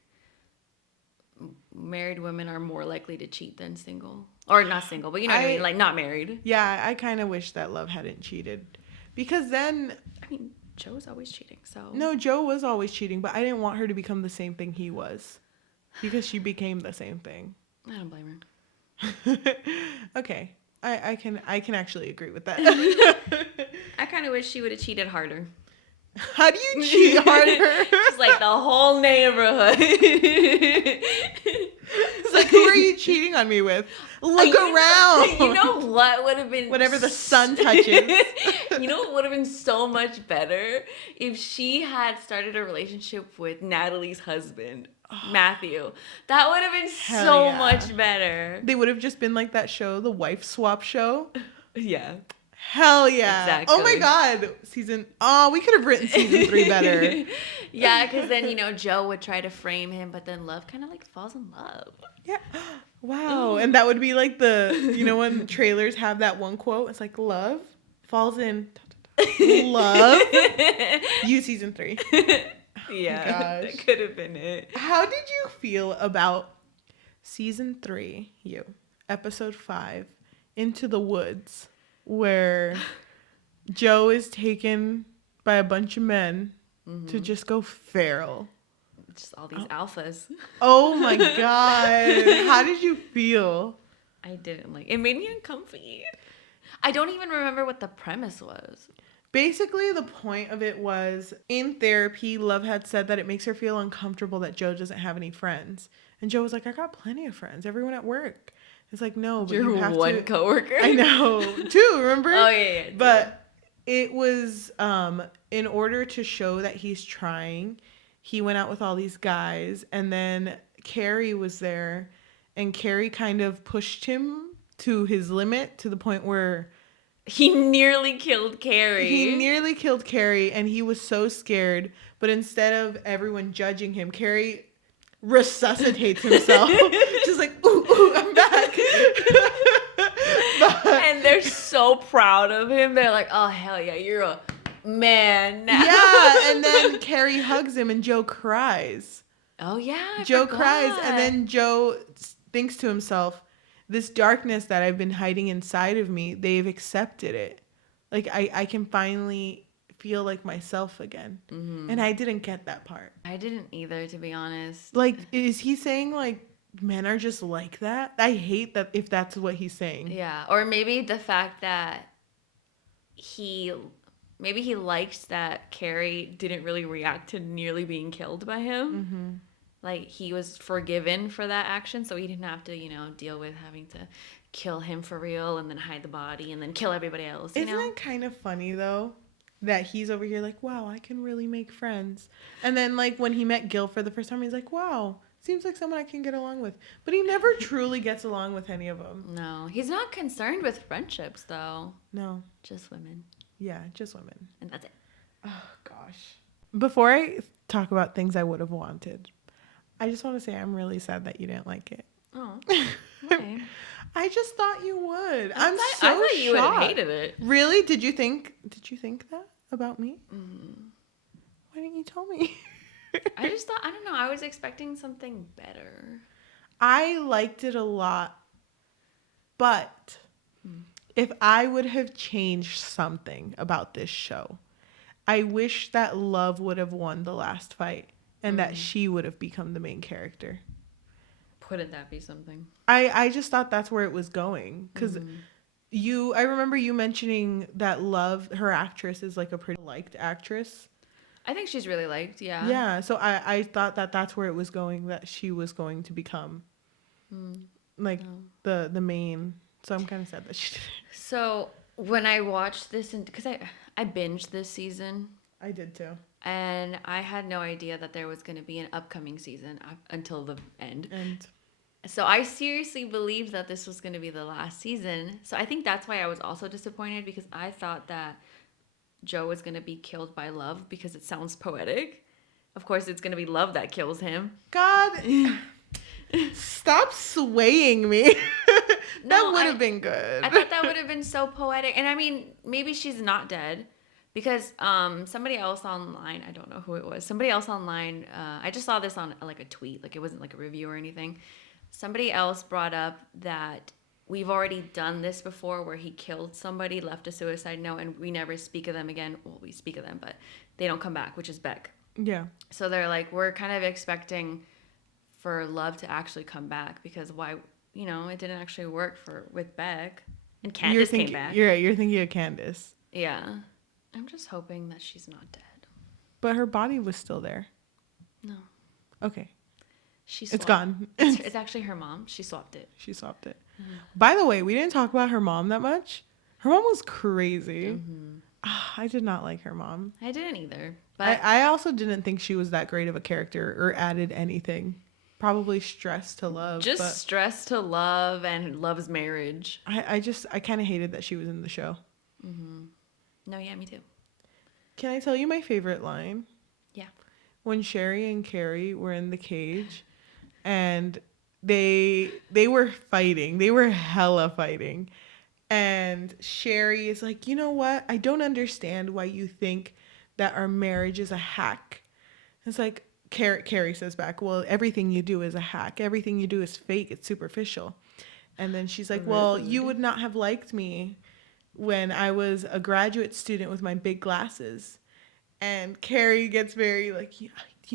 married women are more likely to cheat than single. Or not single, but you know what I mean, like not married. Yeah, I kind of wish that Love hadn't cheated. Because then I mean, Joe's always cheating, so. No, Joe was always cheating, but I didn't want her to become the same thing he was. Because she became the same thing. I don't blame her. Okay. I can actually agree with that. I kind of wish she would have cheated harder. How do you cheat harder? Just like the whole neighborhood. It's like, who are you cheating on me with? Look around. You know what would have been... Whatever the sun touches. You know what would have been so much better? If she had started a relationship with Natalie's husband, Matthew. That would have been so much better. They would have just been like that show, the wife swap show. Yeah. Hell yeah. Exactly. Oh my God. We could have written season 3 better. Yeah, because then, Joe would try to frame him, but then Love kind of like falls in love. Yeah. Wow. And that would be like when trailers have that one quote, it's like, love falls in love. You season 3. Yeah. That could have been it. How did you feel about season 3, episode 5, Into the Woods, where Joe is taken by a bunch of men to just go feral? Just all these alphas. Oh my God. How did you feel? I didn't like it. Made me uncomfy. I don't even remember what the premise was. Basically, the point of it was, in therapy, Love had said that it makes her feel uncomfortable that Joe doesn't have any friends. And Joe was like, I got plenty of friends. Everyone at work. It's like, no, but you have one coworker. I know. 2, remember? Oh, yeah. But it was, in order to show that he's trying, he went out with all these guys. And then Carrie was there. And Carrie kind of pushed him to his limit, to the point where... He nearly killed Carrie. And he was so scared. But instead of everyone judging him, Carrie resuscitates himself. She's like, ooh, I'm back. And they're so proud of him. They're like, oh, hell yeah, you're a man now. Yeah, and then Carrie hugs him and Joe cries. Oh, yeah, Joe cries, and then Joe thinks to himself, this darkness that I've been hiding inside of me, they've accepted it. Like, I can finally feel like myself again. Mm-hmm. And I didn't get that part. I didn't either, to be honest. Like, is he saying, like, men are just like that? I hate that if that's what he's saying. Yeah, or maybe the fact that he liked that Carrie didn't really react to nearly being killed by him. Mm-hmm. Like, he was forgiven for that action, so he didn't have to, deal with having to kill him for real and then hide the body and then kill everybody else, Isn't it kind of funny, though, that he's over here like, wow, I can really make friends. And then, like, when he met Gil for the first time, he's like, wow, seems like someone I can get along with. But he never truly gets along with any of them. No, he's not concerned with friendships, though. No. Just women. Yeah, just women. And that's it. Oh, gosh. Before I talk about things I would have wanted, I just want to say I'm really sad that you didn't like it. Oh, why? I just thought you would. I thought you would have hated it. Really? Did you think that about me? Why didn't you tell me? I just thought, I don't know, I was expecting something better. I liked it a lot, but if I would have changed something about this show, I wish that Love would have won the last fight and that she would have become the main character. Couldn't that be something? I just thought that's where it was going. Because I remember you mentioning that Love, her actress, is like a pretty liked actress. I think she's really liked. Yeah. Yeah, so I thought that that's where it was going, that she was going to become like No. the main. So I'm kind of sad that she didn't. So when I watched this, and because I binged this season, I did too. and I had no idea that there was going to be an upcoming season until the end. And So I seriously believed that this was going to be the last season. So I think that's why I was also disappointed, because I thought that Joe was going to be killed by love because it sounds poetic. Of course, it's going to be love that kills him. God, stop swaying me. That would have been good. I thought that would have been so poetic. And I mean, maybe she's not dead, because somebody else online, I don't know who it was, somebody else online, I just saw this on like a tweet, like it wasn't like a review or anything. Somebody else brought up that we've already done this before, where he killed somebody, left a suicide note, and we never speak of them again. Well, we speak of them, but they don't come back, which is Beck. Yeah. So they're like, we're kind of expecting for love to actually come back, because why, it didn't actually work with Beck. And Candace came back. You're right. You're thinking of Candace. Yeah. I'm just hoping that she's not dead. But her body was still there. No. Okay. It's gone. It's actually her mom. She swapped it. She swapped it. By the way, we didn't talk about her mom that much. Her mom was crazy. I did not like her mom. I didn't either. But I also didn't think she was that great of a character or added anything. Probably stress to love. just stress to love and love's marriage. I kind of hated that she was in the show. No, yeah, me too. Can I tell you my favorite line? Yeah. When Sherry and Carrie were in the cage and they were fighting. They were hella fighting. And Sherry is like, you know what? I don't understand why you think that our marriage is a hack. It's like, Carrie says back, well, everything you do is a hack. Everything you do is fake. It's superficial. And then she's like, well, you would not have liked me when I was a graduate student with my big glasses. And Carrie gets very like, you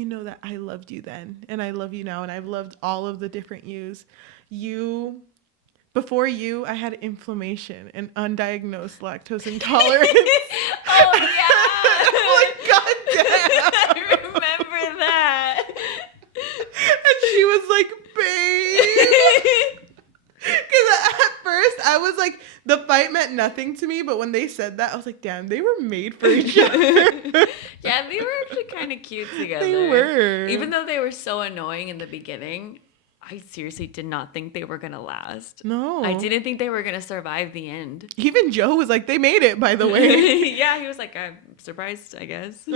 know that I loved you then, and I love you now, and I've loved all of the different yous. Before you, I had inflammation and undiagnosed lactose intolerance. Oh, yeah. Like, God damn. I remember that. And she was like, babe. Because at first I was like, the fight meant nothing to me, but when they said that, I was like, damn, they were made for each other. Yeah, they were actually kind of cute together. They were. Even though they were so annoying in the beginning, I seriously did not think they were going to last. No. I didn't think they were going to survive the end. Even Joe was like, they made it, by the way. Yeah, he was like, I'm surprised, I guess.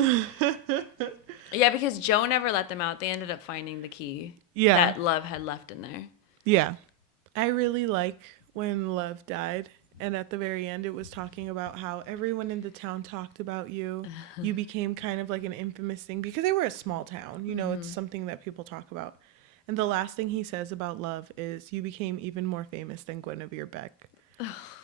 Yeah, because Joe never let them out. They ended up finding the key that Love had left in there. Yeah. I really like when Love died. And at the very end, it was talking about how everyone in the town talked about you. You became kind of like an infamous thing because they were a small town. It's something that people talk about. And the last thing he says about Love is, you became even more famous than Guinevere Beck.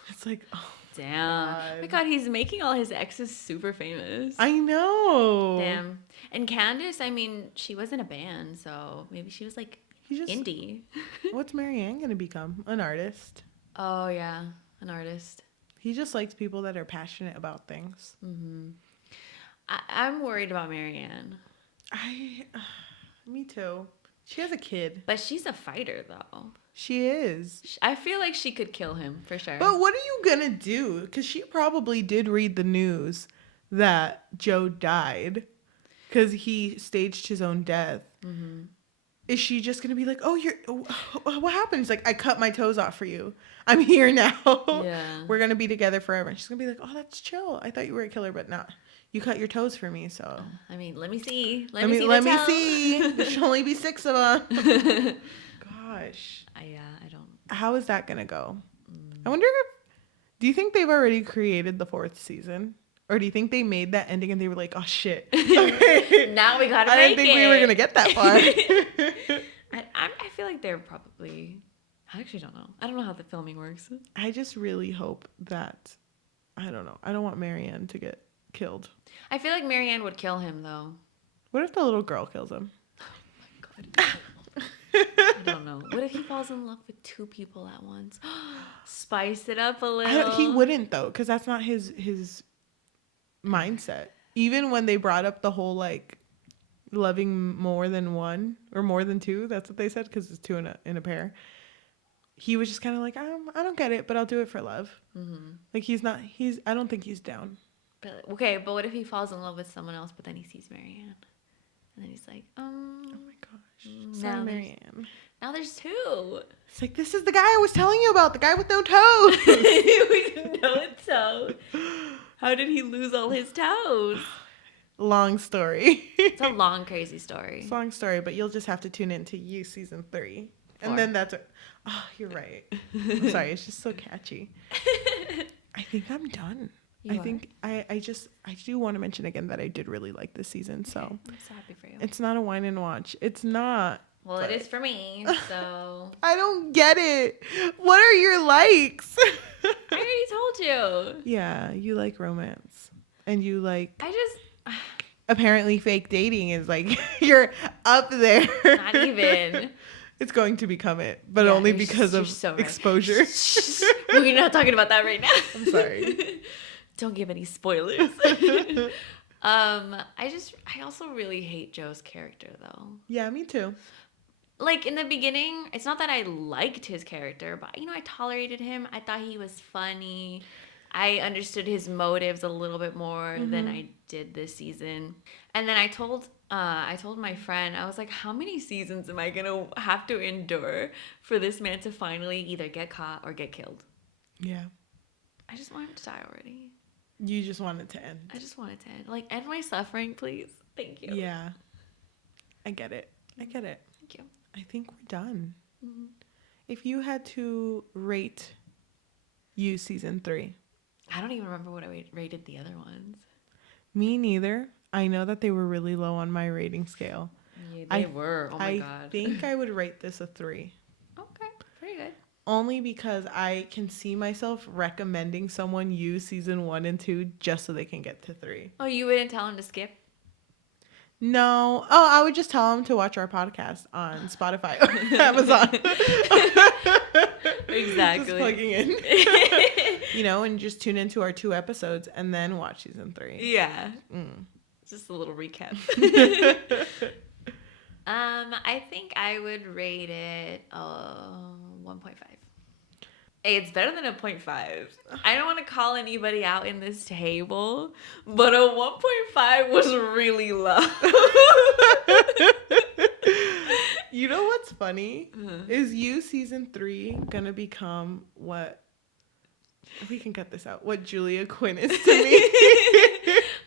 It's like, oh, damn. God. Oh my God, he's making all his exes super famous. I know. Damn. And Candace, I mean, she was in a band, so maybe she was like indie. What's Marianne going to become? An artist. Oh, yeah. An artist. He just likes people that are passionate about things. Mm-hmm. I'm worried about Marianne. Me too. She has a kid. But she's a fighter, though. She is. I feel like she could kill him, for sure. But what are you going to do? Because she probably did read the news that Joe died because he staged his own death. Mm-hmm. Is she just going to be like, what happened? She's like, I cut my toes off for you. I'm here now. Yeah. We're going to be together forever. And she's going to be like, oh, that's chill. I thought you were a killer, but not. You cut your toes for me, so. I mean, let me see. Let me see. There should only be 6 of them. Gosh. I don't. How is that going to go? I wonder do you think they've already created the 4th season? Or do you think they made that ending and they were like, oh, shit. Okay. Now we got to I make it. didn't think we were going to get that far. I feel like they're probably... I actually don't know. I don't know how the filming works. I just really hope that... I don't know. I don't want Marianne to get killed. I feel like Marianne would kill him, though. What if the little girl kills him? Oh, my God. I don't know. What if he falls in love with 2 people at once? Spice it up a little. He wouldn't, though, because that's not his mindset. even when they brought up the whole like loving more than one or more than two, that's what they said, because it's two in a pair. He was just kind of like, I don't get it, but I'll do it for love. Mm-hmm. Like I don't think he's down. But, okay, but what if he falls in love with someone else, but then he sees Marianne? And then he's like, oh my gosh. Now Marianne. Now there's two. It's like, this is the guy I was telling you about, the guy with no toes. With no toes. How did he lose all his toes? Long story. It's a long, crazy story. It's a long story, but you'll just have to tune into You season 3. 4. And then that's it. Oh, you're right. I'm sorry, it's just so catchy. I think I'm done. I do want to mention again that I did really like this season. So I'm so happy for you. It's not a wine and watch. It's not. Well, it is for me, so. I don't get it. What are your likes? I already told you. Yeah, you like romance. And you like... apparently fake dating is like, you're up there. Not even. It's going to become it, but only because of exposure. We're not talking about that right now. I'm sorry. Don't give any spoilers. I also really hate Joe's character though. Yeah, me too. Like in the beginning, it's not that I liked his character, but I tolerated him. I thought he was funny. I understood his motives a little bit more than I did this season. And then I told my friend, I was like, how many seasons am I gonna have to endure for this man to finally either get caught or get killed? Yeah. I just want him to die already. You just want it to end. I just want it to end. Like, end my suffering, please. Thank you. Yeah. I get it. Thank you. I think we're done. Mm-hmm. If you had to rate You season 3. I don't even remember what I rated the other ones. Me neither. I know that they were really low on my rating scale. Yeah, they were. Oh my God. I think I would rate this a 3. Okay. Pretty good. Only because I can see myself recommending someone You season 1 and 2 just so they can get to 3. Oh, you wouldn't tell them to skip? No. Oh, I would just tell them to watch our podcast on Spotify or Amazon. Exactly. Just plugging in. And just tune into our 2 episodes and then watch season 3. Yeah. Just a little recap. I think I would rate it 1.5. Hey, it's better than a 0.5. I don't want to call anybody out in this table, but a 1.5 was really low. You know what's funny? Is You season 3 gonna become what... We can cut this out. What Julia Quinn is to me.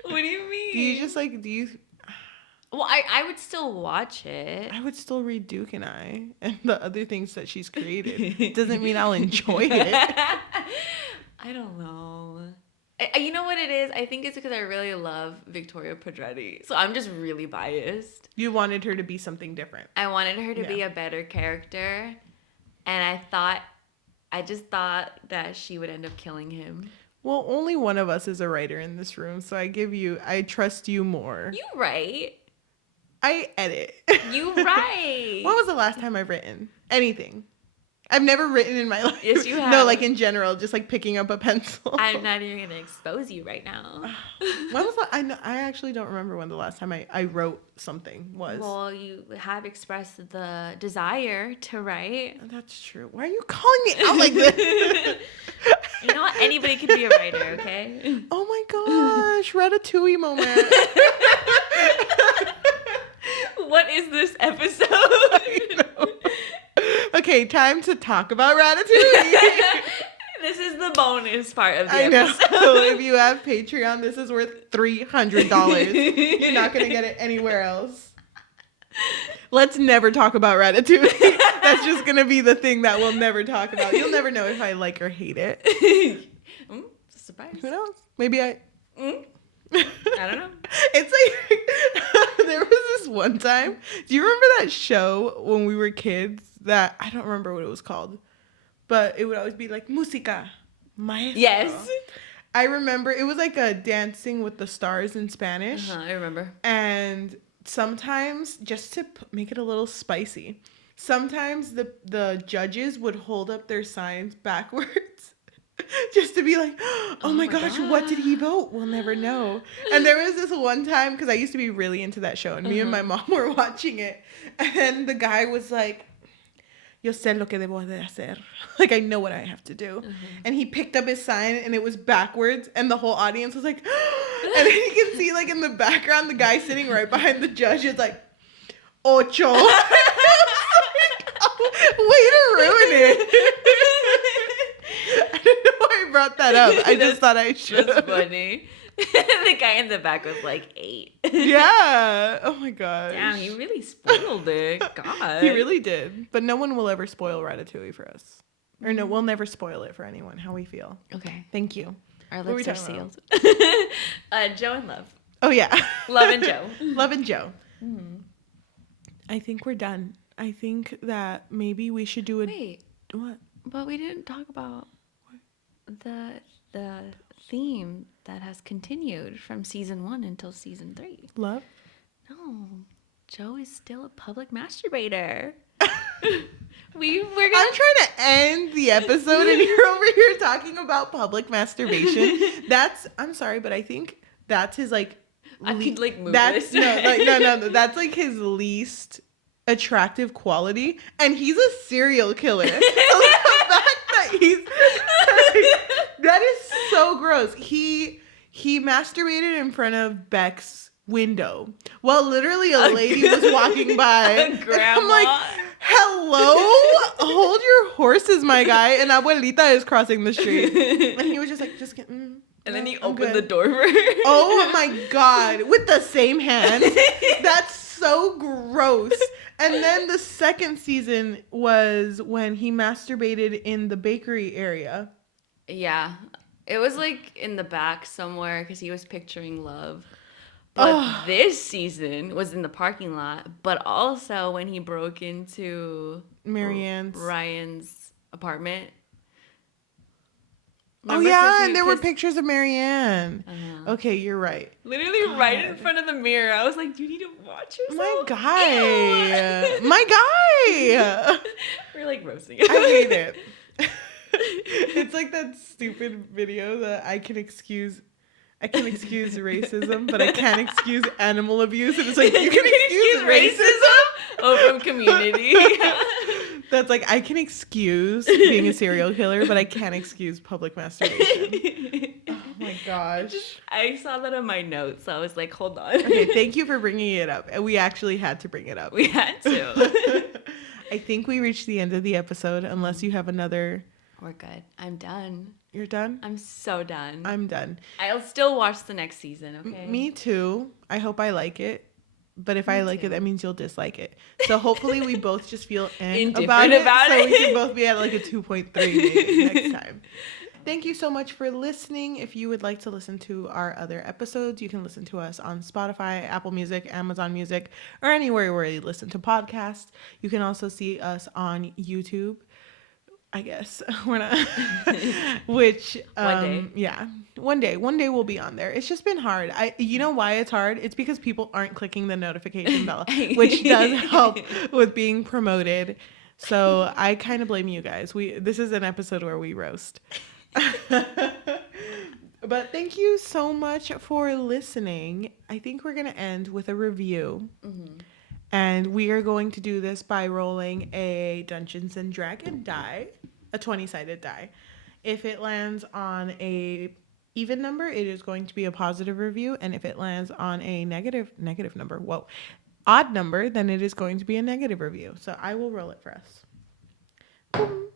What do you mean? Do you... Well, I would still watch it. I would still read Duke and I and the other things that she's created. Doesn't mean I'll enjoy it. I don't know. You know what it is? I think it's because I really love Victoria Pedretti. So I'm just really biased. You wanted her to be something different. I wanted her to be a better character. And I just thought that she would end up killing him. Well, only one of us is a writer in this room, so I trust you more. You write. I edit. You write. When was the last time I've written anything? I've never written in my life. Yes, you have. No, like in general, just like picking up a pencil. I'm not even gonna expose you right now. When was I actually don't remember when the last time I wrote something was. Well, you have expressed the desire to write. That's true. Why are you calling me out like this? You know what? Anybody can be a writer, okay? Oh my gosh, Ratatouille moment. What is this episode? Okay, time to talk about Ratatouille. This is the bonus part of the episode. So if you have Patreon, this is worth $300. You're not going to get it anywhere else. Let's never talk about Ratatouille. That's just going to be the thing that we'll never talk about. You'll never know if I like or hate it. It's a surprise. Who knows? Maybe I don't know. It's like there was this one time. Do you remember that show when we were kids that I don't remember what it was called, but it would always be like música maestro. Yes. I remember it was like a Dancing with the Stars in Spanish. I remember. And sometimes, just to make it a little spicy, sometimes the judges would hold up their signs backwards just to be like, oh my gosh, what did he vote? We'll never know. And there was this one time, because I used to be really into that show, and me and my mom were watching it, and the guy was like, yo sé lo que debo de hacer. Like, I know what I have to do. And he picked up his sign, and it was backwards, and the whole audience was like, and then you can see, like, in the background, the guy sitting right behind the judge is like, ocho. Way to ruin it. I don't know why I brought that up. I just thought I should. That's funny. The guy in the back was like 8. Yeah. Oh my gosh. Damn, he really spoiled it. God. He really did. But no one will ever spoil Ratatouille for us. Or no, we'll never spoil it for anyone, how we feel. Okay. Thank you. Our What lips were are we talking sealed. Joe and Love. Oh, yeah. Love and Joe. Love and Joe. I think we're done. I think that maybe we should do a... Wait, What? but we didn't talk about the theme that has continued from season 1 until season 3. Love? No, Joe is still a public masturbator. We're I'm gonna... trying to end the episode and you're over here talking about public masturbation. I'm sorry, but I think that's his like... I could like move that's, this. No. That's like his least attractive quality. And he's a serial killer. So the fact that he's... that is so gross. He masturbated in front of Beck's window while literally a lady was walking by. A grandma. I'm like, hello? Hold your horses, my guy. And Abuelita is crossing the street. And he was just like, just kidding. And then he I'm opened good. the door for her. Oh my God. With the same hand. That's so gross. And then the second season was when he masturbated in the bakery area. Yeah. It was like in the back somewhere because he was picturing love. But this season was in the parking lot, but also when he broke into Marianne's. Ryan's apartment. Remember? Oh, yeah, and there were pictures of Marianne. Okay, you're right. Literally right in front of the mirror. I was like, you need to watch yourself. My guy. My guy. We're like roasting it. I hate it. It's like that stupid video that I can excuse racism, but I can't excuse animal abuse. And it's like, you can excuse racism? Oh, from Community. That's like, I can excuse being a serial killer, but I can't excuse public masturbation. Oh my gosh. I saw that in my notes, so I was like, hold on. Okay, thank you for bringing it up. And we actually had to bring it up. We had to. I think we reached the end of the episode, unless you have another... We're good. I'm done. You're done? I'm so done. I'm done. I'll still watch the next season, okay? Me too. I hope I like it. But if I like it, that means you'll dislike it. So hopefully we both just feel about it. So we can both be at like a 2.3 maybe next time. Thank you so much for listening. If you would like to listen to our other episodes, you can listen to us on Spotify, Apple Music, Amazon Music, or anywhere where you listen to podcasts. You can also see us on YouTube. I guess we're not, which, one day. Yeah, one day we'll be on there. It's just been hard. You know why it's hard? It's because people aren't clicking the notification bell, which does help with being promoted. So I kind of blame you guys. This is an episode where we roast. But thank you so much for listening. I think we're going to end with a review. Mm-hmm. And we are going to do this by rolling a Dungeons and Dragon die, a 20-sided die. If it lands on a even number, it is going to be a positive review. And if it lands on a negative number, odd number, then it is going to be a negative review. So I will roll it for us. Boom.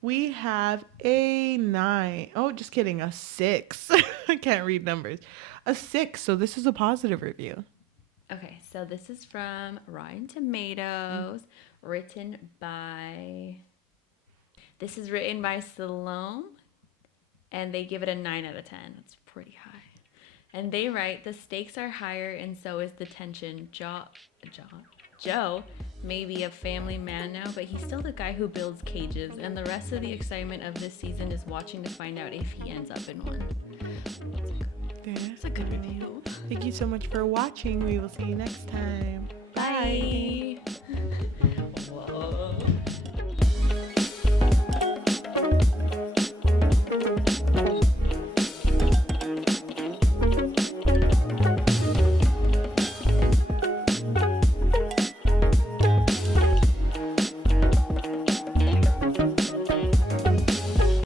We have a 9. Oh, just kidding. A 6. I can't read numbers. A 6. So this is a positive review. Okay, so this is from Rotten Tomatoes, written by Salome, and they give it a 9 out of 10. That's pretty high. And they write, the stakes are higher and so is the tension. Joe may be a family man now, but he's still the guy who builds cages, and the rest of the excitement of this season is watching to find out if he ends up in one. It's a good review. Thank you so much for watching. We will see you next time. Bye.